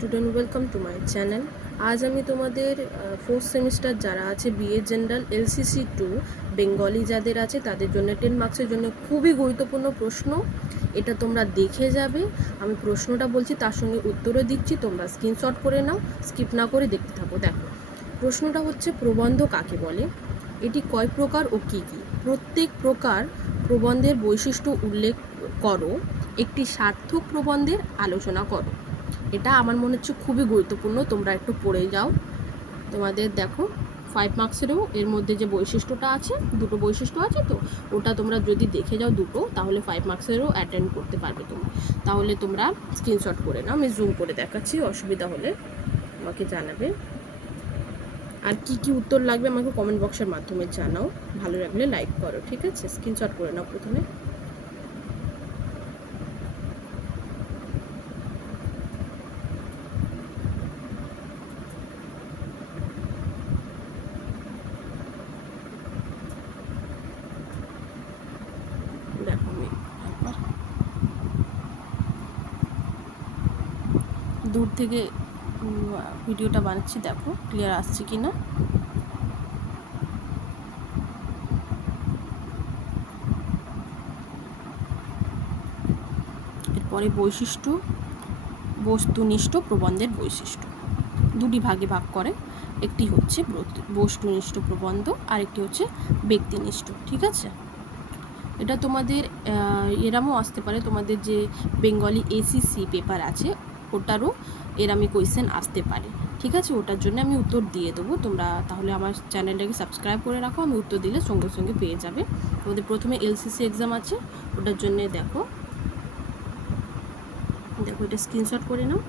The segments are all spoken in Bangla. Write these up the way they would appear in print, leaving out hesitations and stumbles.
Student, welcome to my channel. আজ আমি তোমাদের ফোর্থ সেমিস্টার যারা আছে বিএ জেনারেল LCC 2 বেঙ্গলি যাদের আছে তাদের জন্য 10 মার্কসের জন্য খুবই গুরুত্বপূর্ণ প্রশ্ন। এটা তোমরা দেখে যাবে। আমি প্রশ্নটা বলছি, তার সঙ্গে উত্তরও দিচ্ছি, তোমরা স্ক্রিনশট করে নাও, স্কিপ না করে দেখতে থাকো। দেখো, প্রশ্নটা হচ্ছে প্রবন্ধ কাকে বলে, এটি কয় প্রকার ও কী কী, প্রত্যেক প্রকার প্রবন্ধের বৈশিষ্ট্য উল্লেখ করো, একটি সার্থক প্রবন্ধের আলোচনা করো। এটা আমার মনে হচ্ছে খুবই গুরুত্বপূর্ণ, তোমরা একটু পড়ে যাও। তোমাদের দেখো 5 মার্কসেরও এর মধ্যে যে বৈশিষ্ট্যটা আছে, দুটো বৈশিষ্ট্য আছে, তো ওটা তোমরা যদি দেখে যাও দুটো, তাহলে 5 মার্কসেরও অ্যাটেন্ড করতে পারবে তোমরা। তাহলে তোমরা স্ক্রিনশট করে নাও, আমি জুম করে দেখাচ্ছি, অসুবিধা হলে আমাকে জানাবে। আর কি কি উত্তর লাগবে আমাকে কমেন্ট বক্সের মাধ্যমে জানাও। ভালো লাগলে লাইক করো, ঠিক আছে? স্ক্রিনশট করে নাও প্রথমে। দেখো, আমি একবার দূর থেকে ভিডিওটা বানাচ্ছি, দেখো ক্লিয়ার আসছে কি না। এরপরে বৈশিষ্ট্য, বস্তুনিষ্ঠ প্রবন্ধের বৈশিষ্ট্য দুটি ভাগে ভাগ করে, একটি হচ্ছে বস্তুনিষ্ঠ প্রবন্ধ আর একটি হচ্ছে ব্যক্তিনিষ্ঠ, ঠিক আছে? এটা তোমাদের এরামও আসতে পারে, তোমাদের যে বেঙ্গলি ACC পেপার আছে ওটারও এরামই কোয়েশ্চেন আসতে পারে, ঠিক আছে? ওটার জন্য আমি উত্তর দিয়ে দেবো, তোমরা তাহলে আমার চ্যানেলটাকে সাবস্ক্রাইব করে রাখো, আমি উত্তর দিলে সঙ্গে সঙ্গে পেয়ে যাবে। তোমাদের প্রথমে LCC এক্সাম আছে, ওটার জন্যে দেখো এটা স্ক্রিনশট করে নাও।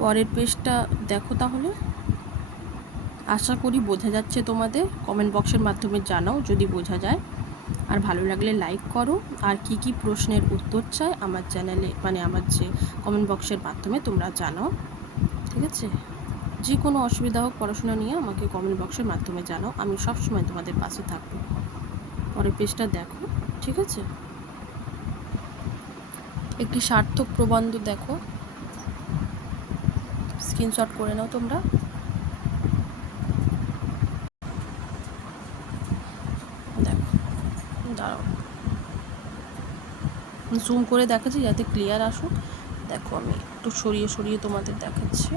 পরের পেজটা দেখো তাহলে। আশা করি বোঝা যাচ্ছে তোমাদের, কমেন্ট বক্সের মাধ্যমে জানাও যদি বোঝা যায়। আর ভালো লাগলে লাইক করো। আর কি কি প্রশ্নের উত্তর চাই আমার চ্যানেলে, মানে আমার যে কমেন্ট বক্সের মাধ্যমে তোমরা জানাও, ঠিক আছে? যে কোনো অসুবিধা হোক পড়াশোনা নিয়ে আমাকে কমেন্ট বক্সের মাধ্যমে জানাও, আমি সবসময় তোমাদের পাশে থাকবো। পরের পেজটা দেখো, ঠিক আছে? একটি সার্থক প্রবন্ধ দেখো, স্ক্রিনশট করে নাও তোমরা। দেখো, দাঁড়াও, জুম করে দেখাচ্ছি যাতে ক্লিয়ার আসুক। দেখো, আমি একটু সরিয়ে সরিয়ে তোমাদের দেখাচ্ছি।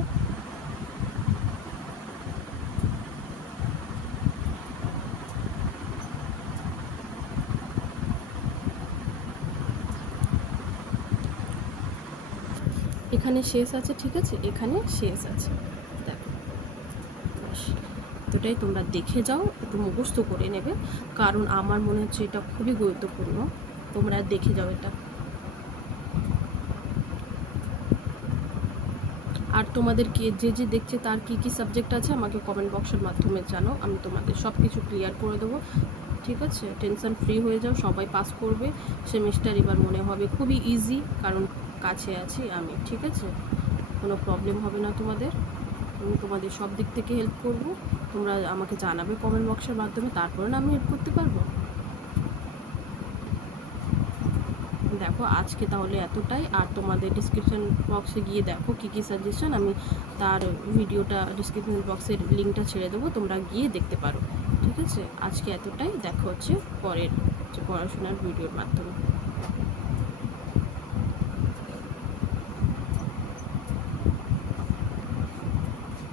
এখানে শেষ আছে, ঠিক আছে? এখানে শেষ আছে, দেখো। এতটাই তোমরা দেখে যাও, একটু মুখস্থ করে নেবে, কারণ আমার মনে হচ্ছে এটা খুবই গুরুত্বপূর্ণ, তোমরা দেখে যাও এটা। আর তোমাদেরকে যে দেখছে তার কি কি সাবজেক্ট আছে আমাকে কমেন্ট বক্সের মাধ্যমে জানাও, আমি তোমাদের সব কিছু ক্লিয়ার করে দেবো, ঠিক আছে? টেনশন ফ্রি হয়ে যাও, সবাই পাস করবে সেমিস্টার, এবার মনে হবে খুবই ইজি, কারণ কাছে আছি আমি, ঠিক আছে? কোনো প্রবলেম হবে না তোমাদের, আমি তোমাদের সব দিক থেকে হেল্প করব। তোমরা আমাকে জানাবে কমেন্ট বক্সের মাধ্যমে, তারপরে না আমি হেল্প করতে পারবো। দেখো, আজকে তাহলে এতটাই। আর তোমাদের ডিসক্রিপশন বক্সে গিয়ে দেখো কী কী সাজেশন, আমি তার ভিডিওটা ডিসক্রিপশন বক্সের লিঙ্কটা ছেড়ে দেবো, তোমরা গিয়ে দেখতে পারো, ঠিক আছে? আজকে এতটাই, দেখা হচ্ছে পরের পড়াশোনার ভিডিওর মাধ্যমে।